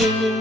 thank you